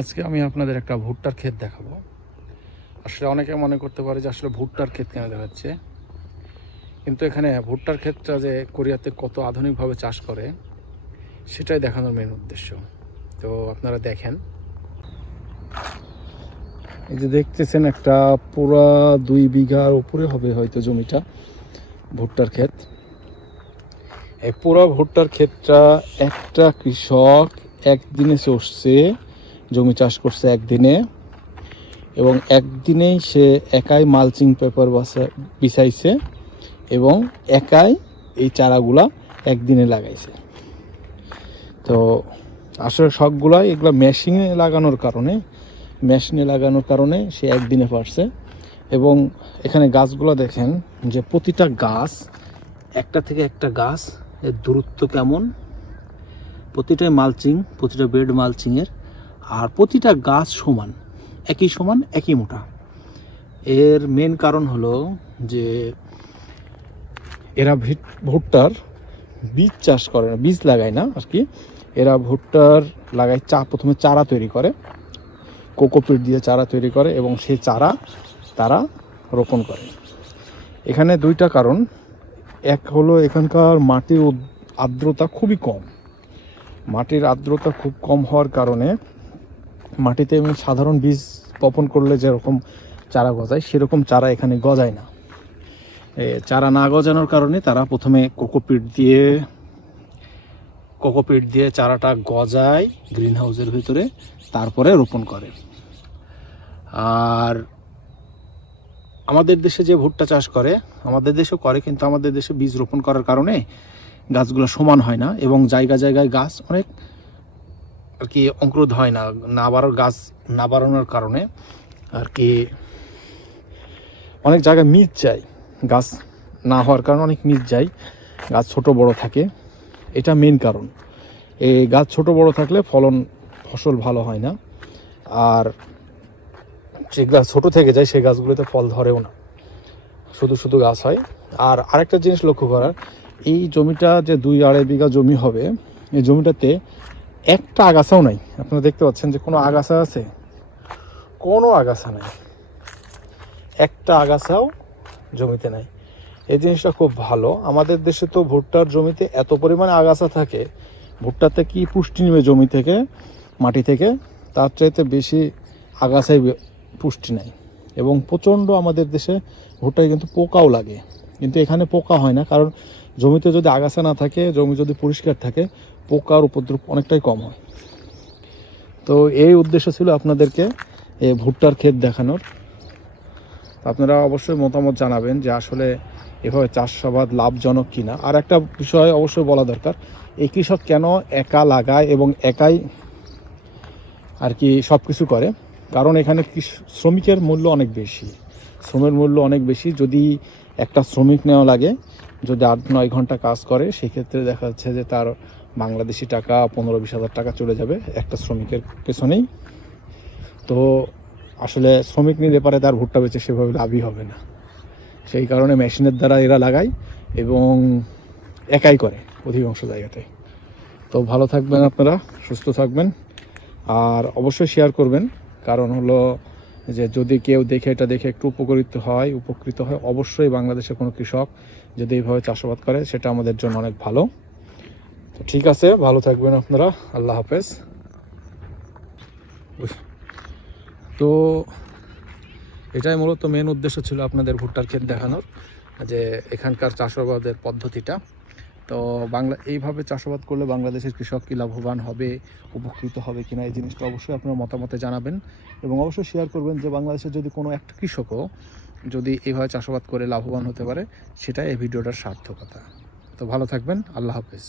আজকে আমি আপনাদের একটা ভুট্টার ক্ষেত দেখাবো। আসলে অনেকে মনে করতে পারে যে আসলে ভুট্টার ক্ষেত কেন দেখাচ্ছে, কিন্তু এখানে ভুট্টার ক্ষেতটা যে কোরিয়াতে কত আধুনিকভাবে চাষ করে সেটাই দেখানোর মেন উদ্দেশ্য। তো আপনারা দেখেন, এই যে দেখতেছেন একটা পুরা 2 বিঘার উপরে হবে হয়তো জমিটা ভুট্টার ক্ষেত। এই পুরো ভুট্টার ক্ষেতটা একটা কৃষক একদিনে চষছে, জমি চাষ করছে একদিনে, এবং একদিনেই সে একাই মালচিং পেপার বিছাইছে এবং একাই এই চারাগুলা একদিনে লাগাইছে। তো আসলে সবগুলাই এগুলো মেশিনে লাগানোর কারণে সে একদিনে পারছে। এবং এখানে গাছগুলো দেখেন যে প্রতিটা গাছ একটা থেকে একটা গাছ এর দূরত্ব কেমন, প্রতিটা বেড মালচিংয়ের, আর প্রতিটা গাছ সমান, একই মোটা। এর মেন কারণ হলো যে এরা ভুট্টার বীজ চাষ করে না, বীজ লাগায় না আর কি। এরা ভুট্টার লাগায় প্রথমে চারা তৈরি করে, কোকোপিট দিয়ে চারা তৈরি করে এবং সেই চারা তারা রোপণ করে। এখানে দুইটা কারণ। এক হলো এখানকার মাটির আর্দ্রতা খুবই কম। মাটির আর্দ্রতা খুব কম হওয়ার কারণে মাটিতে সাধারণ বীজ বপন করলে যেরকম চারা গজায় সেরকম চারা এখানে গজায় না। চারা না গজানোর কারণে তারা প্রথমে কোকোপিট দিয়ে চারাটা গজায় গ্রিন হাউসের ভিতরে, তারপরে রোপণ করে। আর আমাদের দেশে যে ভুট্টা চাষ করে, আমাদের দেশেও করে, কিন্তু আমাদের দেশে বীজ রোপণ করার কারণে গাছগুলো সমান হয় না এবং জায়গায় গাছ অনেক আর কি অঙ্কুরোধ হয় না, গাছ না বাড়ানোর কারণে আর কি অনেক জায়গায় মিস যায়। গাছ না হওয়ার কারণে অনেক মিস যায়, গাছ ছোট বড় থাকে। এটা মেন কারণ। এই গাছ ছোট বড় থাকলে ফসল ভালো হয় না, আর যে গাছ ছোট থেকে যায় সেই গাছগুলোতে ফল ধরেও না, শুধু গাছ হয়। আর আরেকটা জিনিস লক্ষ্য করার, এই জমিটা যে 2-2.5 বিঘা জমি হবে, এই জমিটাতে একটা আগাছাও নাই। আপনারা দেখতে পাচ্ছেন যে কোনো আগাছা আছে? কোনো আগাছা নাই, একটা আগাছাও জমিতে নাই। এই জিনিসটা খুব ভালো। আমাদের দেশে তো ভুট্টার জমিতে এত পরিমাণে আগাছা থাকে, ভুট্টাতে কি পুষ্টি নেবে জমি থেকে, মাটি থেকে, তার চাইতে বেশি আগাছায় পুষ্টি নেয়। এবং প্রচণ্ড আমাদের দেশে ভুট্টায় কিন্তু পোকাও লাগে, কিন্তু এখানে পোকা হয় না, কারণ জমিতে যদি আগাছা না থাকে, জমি যদি পরিষ্কার থাকে, পোকার উপদ্রব অনেকটাই কম হয়। তো এই উদ্দেশ্য ছিল আপনাদেরকে এই ভুট্টার ক্ষেত দেখানোর। আপনারা অবশ্যই মতামত জানাবেন যে আসলে এভাবে চাষাবাদ লাভজনক কিনা। আর একটা বিষয় অবশ্যই বলা দরকার, এই কৃষক কেন একা লাগায় এবং একাই আর কি সব কিছু করে, কারণ এখানে শ্রমিকের মূল্য অনেক বেশি। যদি একটা শ্রমিক নেওয়া লাগে, যদি 8-9 ঘন্টা কাজ করে, সেক্ষেত্রে দেখা যাচ্ছে যে তার বাংলাদেশি টাকা 15-20 হাজার টাকা চলে যাবে একটা শ্রমিকের পেছনেই। তো আসলে শ্রমিক নিলে পারে তার ভুট্টা বেচে সেভাবে লাভই হবে না। সেই কারণে মেশিনের দ্বারা এরা লাগায় এবং একাই করে অধিকাংশ জায়গাতে। তো ভালো থাকবেন আপনারা, সুস্থ থাকবেন, আর অবশ্যই শেয়ার করবেন। কারণ হলো যে যদি কেউ এটা দেখে একটু উপকৃত হয়, অবশ্যই বাংলাদেশের কোনো কৃষক যদি এইভাবে চাষাবাদ করে, সেটা আমাদের জন্য অনেক ভালো। তো ঠিক আছে, ভালো থাকবেন আপনারা, আল্লাহ হাফেজ। তো এটাই মূলত মেন উদ্দেশ্য ছিল আপনাদের ভুট্টার ক্ষেত দেখানোর, যে এখানকার চাষাবাদের পদ্ধতিটা। তো এইভাবে চাষাবাদ করলে বাংলাদেশের কৃষক কি লাভবান হবে, উপকৃত হবে কিনা, এই জিনিসটা অবশ্যই আপনার মতামতে জানাবেন এবং অবশ্যই শেয়ার করবেন যে বাংলাদেশের যদি কোনো একটা কৃষকও যদি এইভাবে চাষাবাদ করে লাভবান হতে পারে, সেটাই এই ভিডিওটার সার্থকতা। তো ভালো থাকবেন, আল্লাহ হাফেজ।